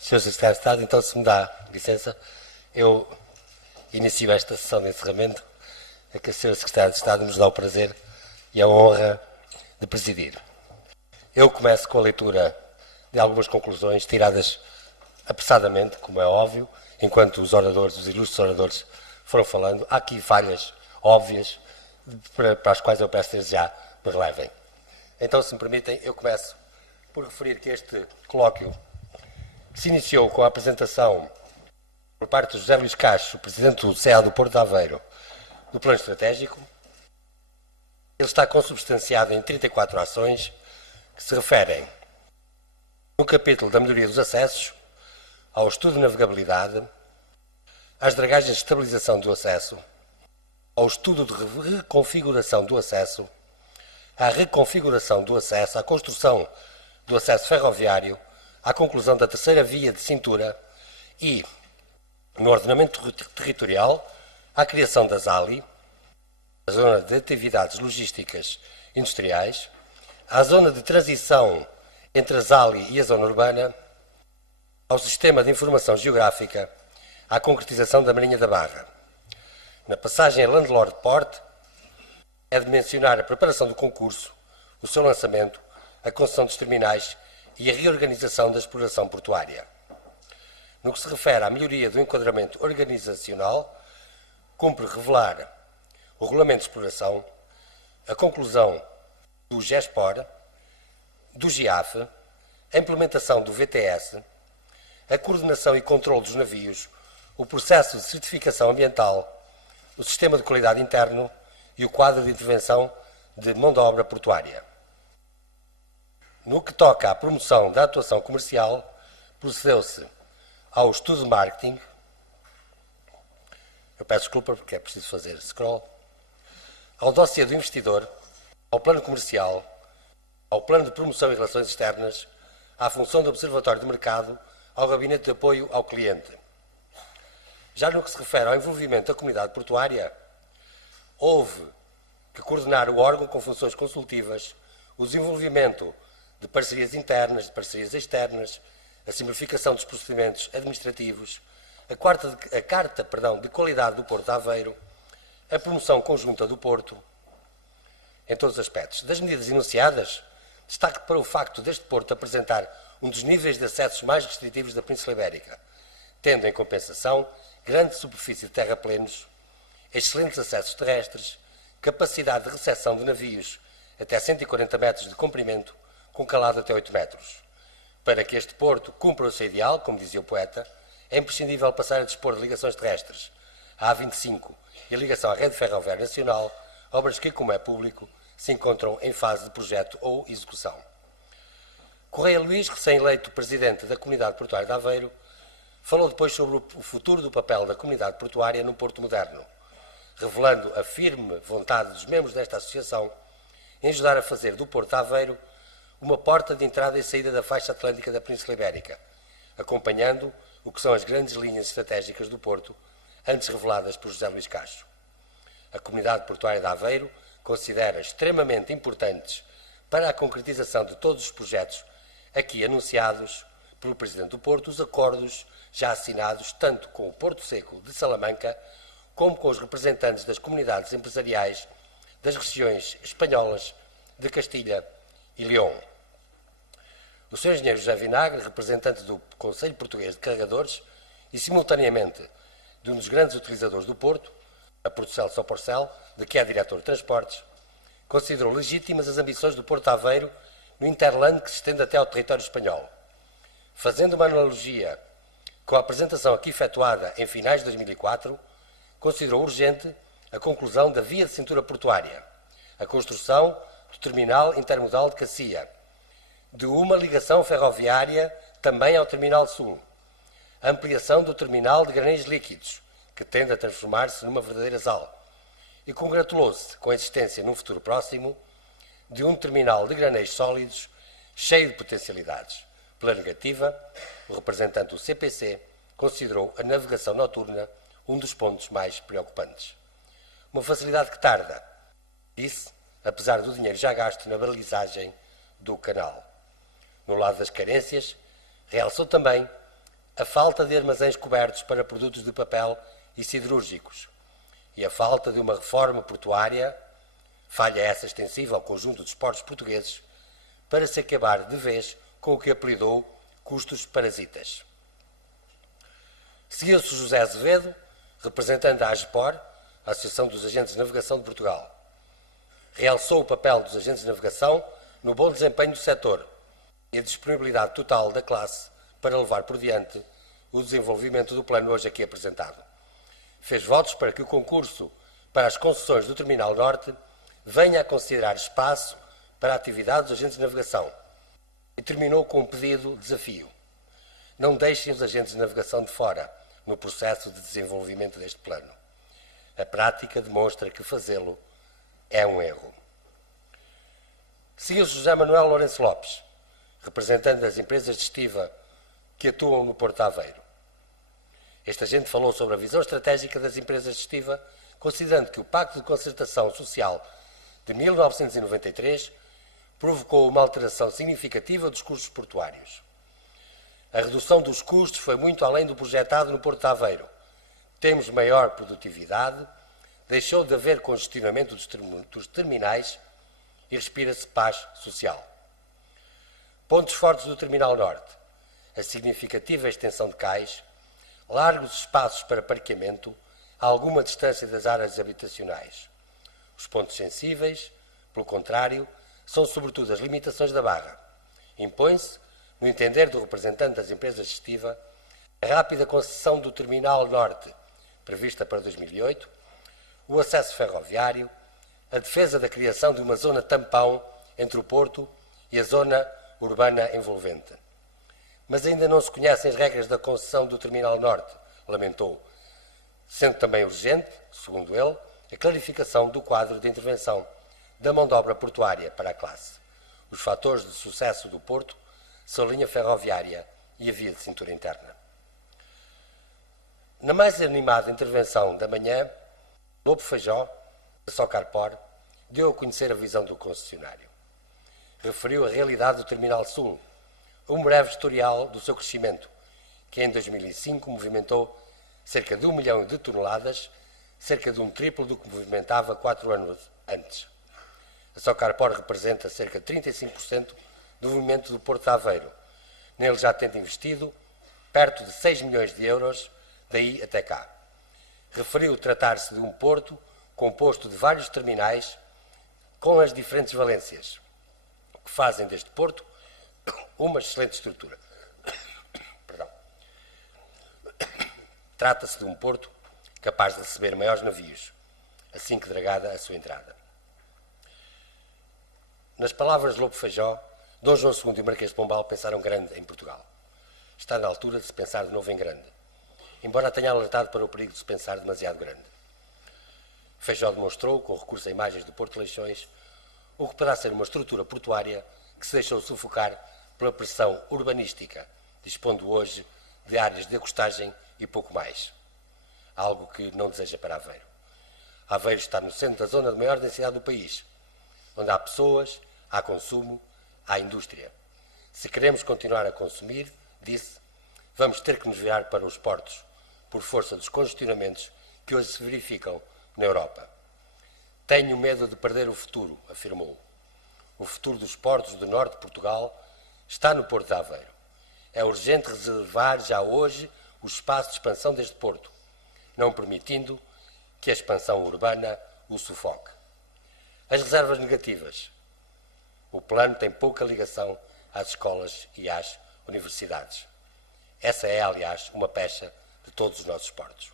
Sr. Secretário de Estado, então, se me dá licença, eu inicio esta sessão de encerramento, a que o Sr. Secretário de Estado nos dá o prazer e a honra de presidir. Eu começo com a leitura de algumas conclusões tiradas apressadamente, como é óbvio, enquanto os ilustres oradores foram falando. Há aqui falhas óbvias para as quais eu peço desde já me relevem. Então, se me permitem, eu começo por referir que este colóquio se iniciou com a apresentação por parte de José Luís Cacho, presidente do CEA do Porto de Aveiro, do Plano Estratégico. Ele está consubstanciado em 34 ações que se referem no capítulo da melhoria dos acessos, ao estudo de navegabilidade, às dragagens de estabilização do acesso, ao estudo de reconfiguração do acesso, à reconfiguração do acesso, à construção do acesso ferroviário, à conclusão da terceira via de cintura e, no ordenamento territorial, à criação da ZALI, a Zona de Atividades Logísticas Industriais, à Zona de Transição entre a ZALI e a Zona Urbana, ao Sistema de Informação Geográfica, à concretização da Marinha da Barra. Na passagem a Landlord Port, é de mencionar a preparação do concurso, o seu lançamento, a concessão dos terminais e a reorganização da exploração portuária. No que se refere à melhoria do enquadramento organizacional, cumpre revelar o Regulamento de Exploração, a conclusão do GESPOR, do GIAF, a implementação do VTS, a coordenação e controle dos navios, o processo de certificação ambiental, o sistema de qualidade interno e o quadro de intervenção de mão de obra portuária. No que toca à promoção da atuação comercial, procedeu-se ao estudo de marketing, eu peço desculpa porque é preciso fazer scroll, ao dossiê do investidor, ao plano comercial, ao plano de promoção e relações externas, à função do observatório de mercado, ao gabinete de apoio ao cliente. Já no que se refere ao envolvimento da comunidade portuária, houve que coordenar o órgão com funções consultivas, o desenvolvimento de parcerias internas, de parcerias externas, a simplificação dos procedimentos administrativos, a Carta de Qualidade do Porto de Aveiro, a promoção conjunta do Porto, em todos os aspectos. Das medidas enunciadas, destaque para o facto deste Porto apresentar um dos níveis de acessos mais restritivos da Península Ibérica, tendo em compensação grande superfície de terraplenos, excelentes acessos terrestres, capacidade de recepção de navios até 140 metros de comprimento, com calado até 8 metros. Para que este porto cumpra o seu ideal, como dizia o poeta, é imprescindível passar a dispor de ligações terrestres, a A25 e a ligação à rede ferroviária nacional, obras que, como é público, se encontram em fase de projeto ou execução. Correia Luís, recém-eleito presidente da Comunidade Portuária de Aveiro, falou depois sobre o futuro do papel da comunidade portuária no Porto Moderno, revelando a firme vontade dos membros desta associação em ajudar a fazer do Porto de Aveiro uma porta de entrada e saída da faixa atlântica da Península Ibérica, acompanhando o que são as grandes linhas estratégicas do Porto, antes reveladas por José Luís Cacho. A Comunidade Portuária de Aveiro considera extremamente importantes para a concretização de todos os projetos aqui anunciados pelo Presidente do Porto os acordos já assinados tanto com o Porto Seco de Salamanca como com os representantes das comunidades empresariais das regiões espanholas de Castilha e León. O Sr. Engenheiro José Vinagre, representante do Conselho Português de Carregadores e, simultaneamente, de um dos grandes utilizadores do Porto, a Portucel São Porcel, de que é diretor de transportes, considerou legítimas as ambições do Porto de Aveiro no Interland que se estende até ao território espanhol. Fazendo uma analogia com a apresentação aqui efetuada em finais de 2004, considerou urgente a conclusão da via de cintura portuária, a construção do terminal intermodal de Cacia, de uma ligação ferroviária também ao Terminal Sul, a ampliação do terminal de graneiros líquidos, que tende a transformar-se numa verdadeira ZAL, e congratulou-se com a existência, num futuro próximo, de um terminal de graneiros sólidos cheio de potencialidades. Pela negativa, o representante do CPC considerou a navegação noturna um dos pontos mais preocupantes. Uma facilidade que tarda, disse, apesar do dinheiro já gasto na balizagem do canal. No lado das carências, realçou também a falta de armazéns cobertos para produtos de papel e siderúrgicos e a falta de uma reforma portuária, falha essa extensiva ao conjunto dos portos portugueses, para se acabar de vez com o que apelidou custos parasitas. Seguiu-se José Azevedo, representante da AGEPOR, a Associação dos Agentes de Navegação de Portugal. Realçou o papel dos agentes de navegação no bom desempenho do setor e a disponibilidade total da classe para levar por diante o desenvolvimento do plano hoje aqui apresentado. Fez votos para que o concurso para as concessões do Terminal Norte venha a considerar espaço para a atividade dos agentes de navegação e terminou com um pedido de desafio. Não deixem os agentes de navegação de fora no processo de desenvolvimento deste plano. A prática demonstra que fazê-lo é um erro. Seguiu-se José Manuel Lourenço Lopes, representante das empresas de estiva que atuam no Porto de Aveiro. Este agente falou sobre a visão estratégica das empresas de estiva, considerando que o Pacto de Concertação Social de 1993 provocou uma alteração significativa dos custos portuários. A redução dos custos foi muito além do projetado no Porto de Aveiro. Temos maior produtividade, deixou de haver congestionamento dos terminais e respira-se paz social. Pontos fortes do Terminal Norte: a significativa extensão de cais, largos espaços para parqueamento a alguma distância das áreas habitacionais. Os pontos sensíveis, pelo contrário, são sobretudo as limitações da barra. Impõe-se, no entender do representante das empresas de estiva, a rápida concessão do Terminal Norte, prevista para 2008, o acesso ferroviário, a defesa da criação de uma zona tampão entre o Porto e a zona urbana envolvente. Mas ainda não se conhecem as regras da concessão do Terminal Norte, lamentou, sendo também urgente, segundo ele, a clarificação do quadro de intervenção da mão de obra portuária para a classe. Os fatores de sucesso do Porto são a linha ferroviária e a via de cintura interna. Na mais animada intervenção da manhã, Lobo Feijó, da Socarpor, deu a conhecer a visão do concessionário. Referiu a realidade do Terminal Sul, um breve historial do seu crescimento, que em 2005 movimentou cerca de 1 milhão de toneladas, cerca de um triplo do que movimentava 4 anos antes. A Socarpor representa cerca de 35% do movimento do Porto de Aveiro. Nele já tendo investido perto de 6 milhões de euros, daí até cá. Referiu tratar-se de um porto composto de vários terminais com as diferentes valências, que fazem deste porto uma excelente estrutura. Trata-se de um porto capaz de receber maiores navios, assim que dragada a sua entrada. Nas palavras de Lobo Feijó, Dom João II e o Marquês de Pombal pensaram grande em Portugal. Está na altura de se pensar de novo em grande, embora tenha alertado para o perigo de se pensar demasiado grande. Feijó demonstrou, com recurso a imagens do Porto de Leixões, o que poderá ser uma estrutura portuária que se deixou sufocar pela pressão urbanística, dispondo hoje de áreas de acostagem e pouco mais. Algo que não deseja para Aveiro. Aveiro está no centro da zona de maior densidade do país, onde há pessoas, há consumo, há indústria. Se queremos continuar a consumir, disse, vamos ter que nos virar para os portos, por força dos congestionamentos que hoje se verificam na Europa. Tenho medo de perder o futuro, afirmou. O futuro dos portos do norte de Portugal está no Porto de Aveiro. É urgente reservar já hoje o espaço de expansão deste porto, não permitindo que a expansão urbana o sufoque. As reservas negativas. O plano tem pouca ligação às escolas e às universidades. Essa é, aliás, uma pecha de todos os nossos portos.